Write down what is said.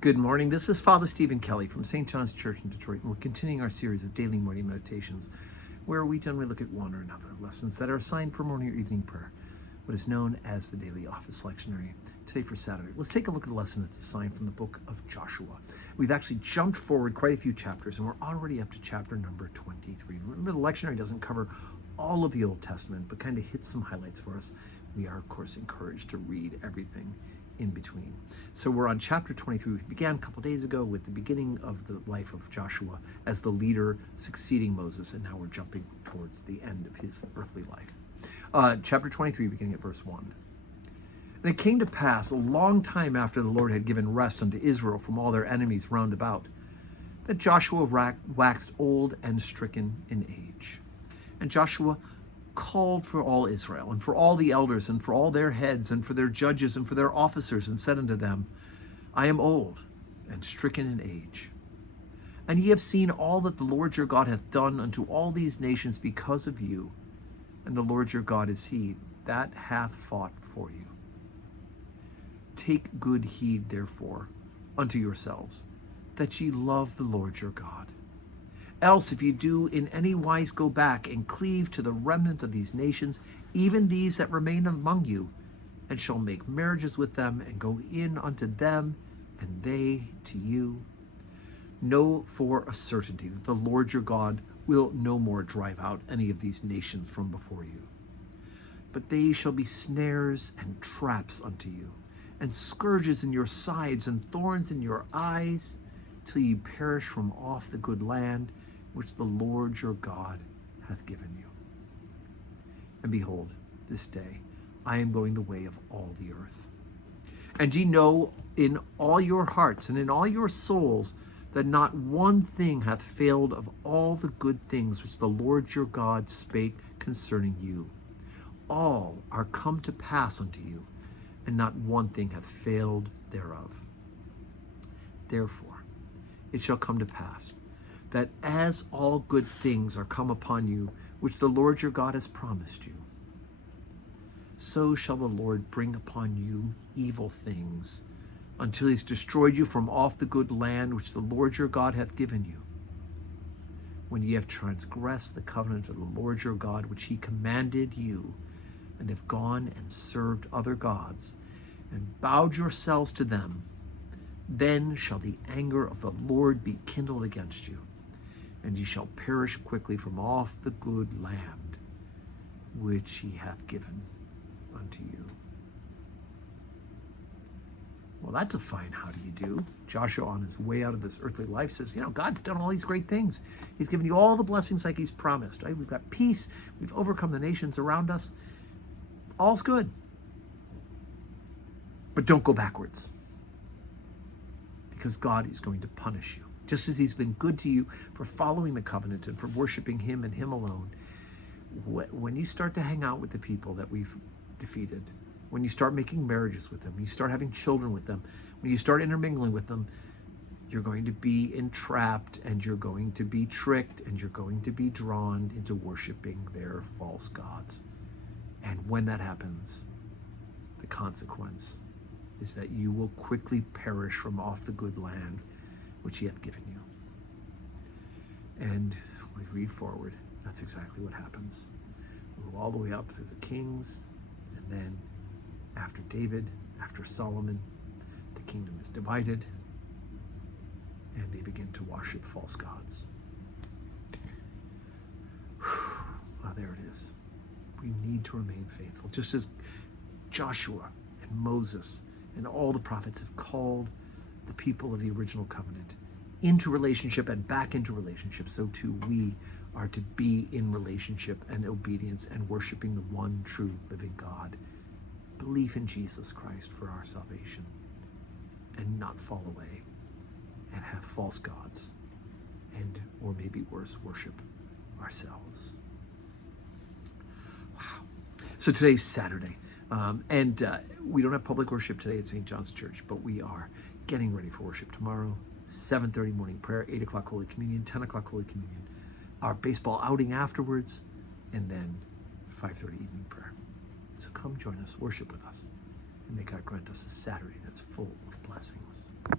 Good morning. This is Father Stephen Kelly from St. John's Church in Detroit, and we're continuing our series of daily morning meditations where we generally look at one or another lessons that are assigned for morning or evening prayer, what is known as the daily office lectionary. Today for Saturday, let's take a look at a lesson that's assigned from the book of Joshua. We've actually jumped forward quite a few chapters, and we're already up to chapter number 23. Remember, the lectionary doesn't cover all of the Old Testament, but kind of hits some highlights for us. We are, of course, encouraged to read everything in between. So we're on chapter 23. We began a couple days ago with the beginning of the life of Joshua as the leader succeeding Moses, and now we're jumping towards the end of his earthly life. Chapter 23, beginning at verse 1. And it came to pass a long time after the Lord had given rest unto Israel from all their enemies round about, that Joshua waxed old and stricken in age. And Joshua called for all Israel, and for all the elders, and for all their heads, and for their judges, and for their officers, and said unto them, I am old and stricken in age. And ye have seen all that the Lord your God hath done unto all these nations because of you. And the Lord your God is he that hath fought for you. Take good heed, therefore, unto yourselves, that ye love the Lord your God. Else, if ye do in any wise go back and cleave to the remnant of these nations, even these that remain among you, and shall make marriages with them, and go in unto them, and they to you, know for a certainty that the Lord your God will no more drive out any of these nations from before you. But they shall be snares and traps unto you, and scourges in your sides, and thorns in your eyes, till ye perish from off the good land which the Lord your God hath given you. And behold, this day I am going the way of all the earth. And ye know in all your hearts and in all your souls that not one thing hath failed of all the good things which the Lord your God spake concerning you. All are come to pass unto you, and not one thing hath failed thereof. Therefore it shall come to pass, that as all good things are come upon you, which the Lord your God has promised you, so shall the Lord bring upon you evil things, until he has destroyed you from off the good land which the Lord your God hath given you. When ye have transgressed the covenant of the Lord your God, which he commanded you, and have gone and served other gods, and bowed yourselves to them, then shall the anger of the Lord be kindled against you, and ye shall perish quickly from off the good land which he hath given unto you. Well, that's a fine how do you do. Joshua, on his way out of this earthly life, says, God's done all these great things. He's given you all the blessings like he's promised, right? We've got peace. We've overcome the nations around us. All's good. But don't go backwards, because God is going to punish you. Just as he's been good to you for following the covenant and for worshiping him and him alone, when you start to hang out with the people that we've defeated, when you start making marriages with them, when you start having children with them, when you start intermingling with them, you're going to be entrapped, and you're going to be tricked, and you're going to be drawn into worshiping their false gods. And when that happens, the consequence is that you will quickly perish from off the good land which he hath given you. And we read forward, that's exactly what happens. We go all the way up through the kings, and then after David, after Solomon, the kingdom is divided, and they begin to worship false gods. Well, there it is. We need to remain faithful, just as Joshua and Moses and all the prophets have called the people of the original covenant into relationship and back into relationship, so too we are to be in relationship and obedience and worshiping the one true living God. Belief in Jesus Christ for our salvation, and not fall away and have false gods, and, or maybe worse, worship ourselves. Wow. So today's Saturday, and we don't have public worship today at St. John's Church, but we are getting ready for worship tomorrow. 7:30 morning prayer, 8 o'clock Holy Communion, 10 o'clock Holy Communion, our baseball outing afterwards, and then 5:30 evening prayer. So come join us, worship with us, and may God grant us a Saturday that's full of blessings.